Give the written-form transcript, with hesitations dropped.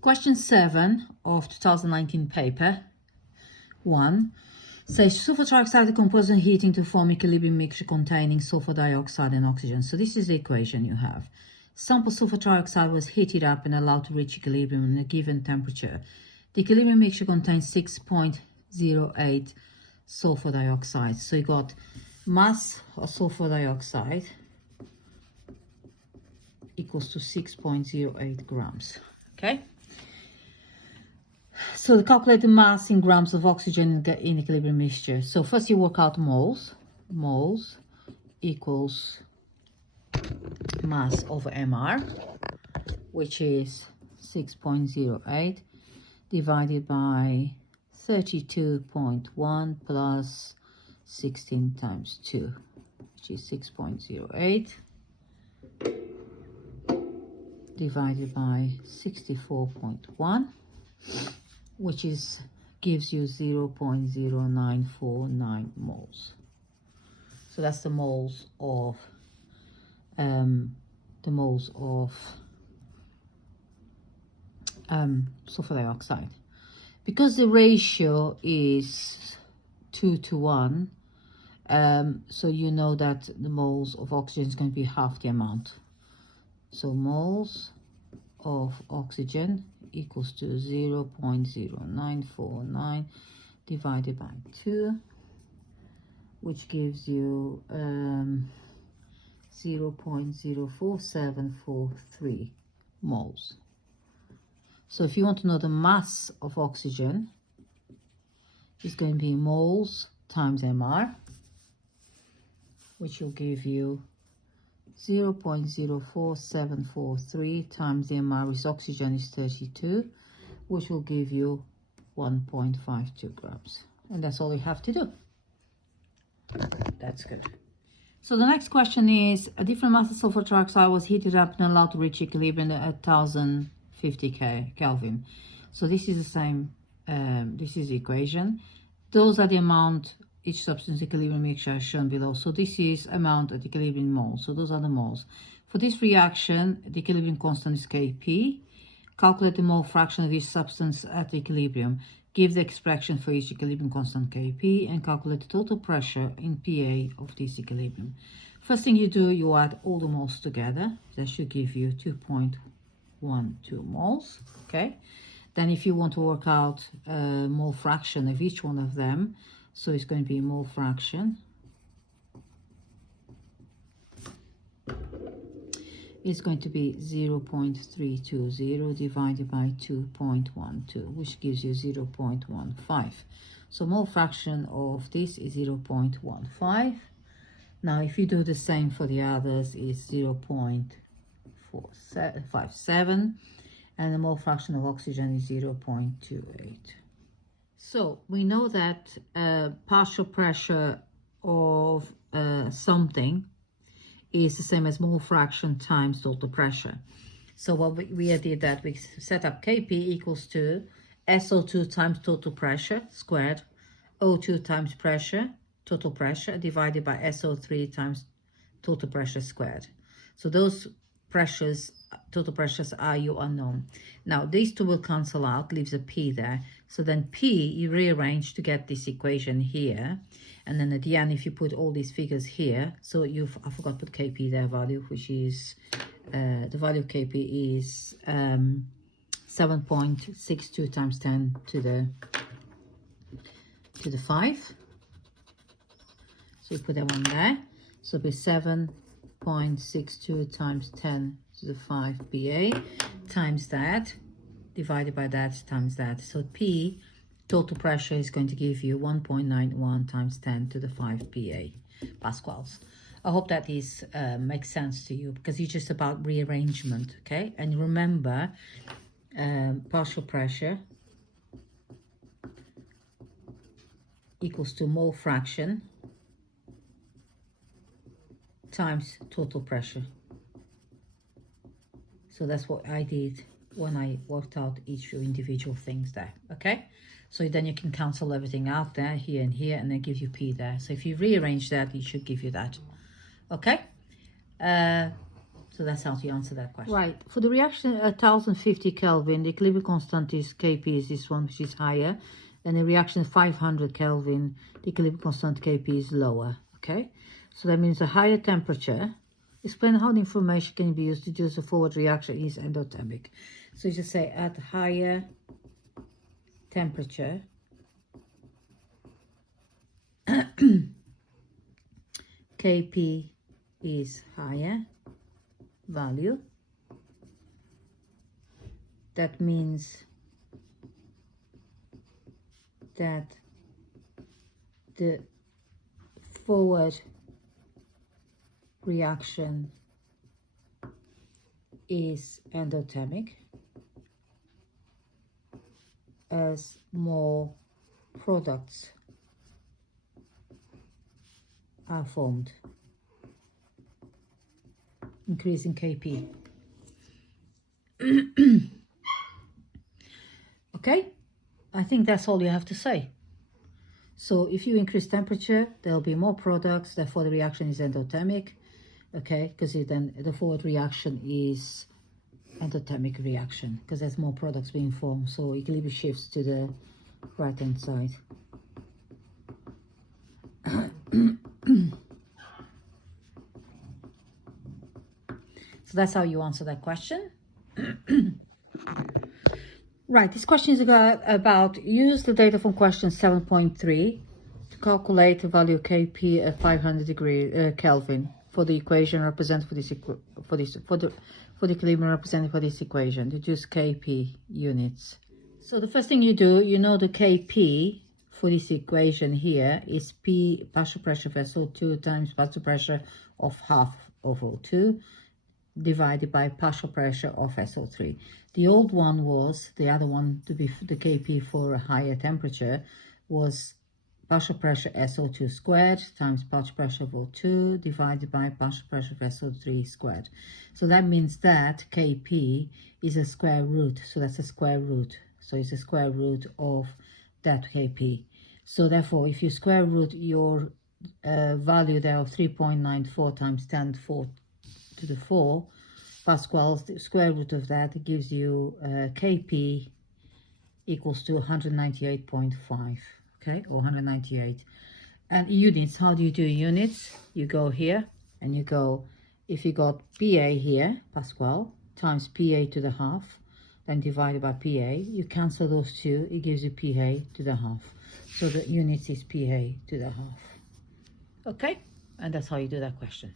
Question 7 of 2019 paper 1 says sulfur trioxide decomposes in heating to form equilibrium mixture containing sulfur dioxide and oxygen. So this is the equation you have. Sample sulfur trioxide was heated up and allowed to reach equilibrium at a given temperature. The equilibrium mixture contains 6.08 sulfur dioxide. So you got mass of sulfur dioxide equals to 6.08 grams. Okay. So the calculated mass in grams of oxygen in equilibrium mixture. So first you work out moles. Moles equals mass over MR, which is 6.08 divided by 32.1 plus 16 times 2, which is 6.08 divided by 64.1, which is gives you 0.0949 moles. So that's the moles of sulfur dioxide. Because the ratio is 2 to 1, so you know that the moles of oxygen is going to be half the amount. So moles of oxygen equals to 0.0949 divided by 2, which gives you 0.04743 moles. So if you want to know the mass of oxygen, it's going to be moles times MR, which will give you 0.04743 times the MR is oxygen is 32, which will give you 1.52 grams. And that's all you have to do. That's good. So the next question is, a different mass of sulfur trioxide was heated up and allowed to reach equilibrium at 1050 Kelvin. So this is the same, this is the equation. Those are the amount each substance equilibrium mixture is shown below. So this is amount at equilibrium moles. So those are the moles. For this reaction, the equilibrium constant is Kp. Calculate the mole fraction of each substance at equilibrium. Give the expression for each equilibrium constant Kp and calculate the total pressure in Pa of this equilibrium. First thing you do, you add all the moles together. That should give you 2.12 moles. Okay. Then if you want to work out mole fraction of each one of them, so it's going to be mole fraction. It's going to be 0.320 divided by 2.12, which gives you 0.15. So mole fraction of this is 0.15. Now, if you do the same for the others, it's 0.457, and the mole fraction of oxygen is 0.28. So we know that partial pressure of something is the same as mole fraction times total pressure. So what we did that we set up Kp equals to SO2 times total pressure squared, O2 times pressure, total pressure, divided by SO3 times total pressure squared. So those pressures, total pressures are your unknown. Now these two will cancel out, leaves a P there. So then P you rearrange to get this equation here. And then at the end, if you put all these figures here, so I forgot to put Kp there value, which is, the value of Kp is 7.62 times 10 to the 5. So you put that one there. So it'll be 7.62 times 10 to the 5 Pa times that, divided by that times that. So P, total pressure, is going to give you 1.91 times 10 to the 5 Pa pascals. I hope that this makes sense to you, because it's just about rearrangement, okay? And remember, partial pressure equals to mole fraction times total pressure. So that's what I did when I worked out each individual things there, okay? So then you can cancel everything out there, here and here, and then give you P there. So if you rearrange that, it should give you that, okay? So So that's how you answer that question. Right. For the reaction at 1050 Kelvin, the equilibrium constant is Kp is this one, which is higher. And the reaction at 500 Kelvin, the equilibrium constant Kp is lower. Okay. So that means a higher temperature. Explain how the information can be used to deduce the forward reaction is endothermic. So you just say at higher temperature, Kp is higher value. That means that the forward reaction is endothermic as more products are formed, increasing Kp. Okay, I think that's all you have to say. So if you increase temperature, there'll be more products, therefore the reaction is endothermic. Okay, because then the forward reaction is endothermic reaction because there's more products being formed, so equilibrium shifts to the right hand side. So that's how you answer that question. Right, this question is about use the data from question 7.3 to calculate the value of Kp at 500 Kelvin for the equation represented for the equilibrium represented for this equation. Deduce Kp units. So the first thing you do, you know the Kp for this equation here is P partial pressure of SO2 times partial pressure of half of O2 divided by partial pressure of SO3. The old one was, the other one to be the Kp for a higher temperature was partial pressure SO2 squared times partial pressure of O2 divided by partial pressure of SO3 squared. So that means that Kp is a square root, so that's a square root. So it's a square root of that Kp. So therefore, if you square root your value there of 3.94 times 10 to the 4 pascals, the square root of that gives you Kp equals to 198.5, okay, or 198. And units, how do you do units? You go here and you go, if you got Pa here, Pascal, times Pa to the half, then divided by Pa, you cancel those two, it gives you Pa to the half. So the units is Pa to the half. Okay, and that's how you do that question.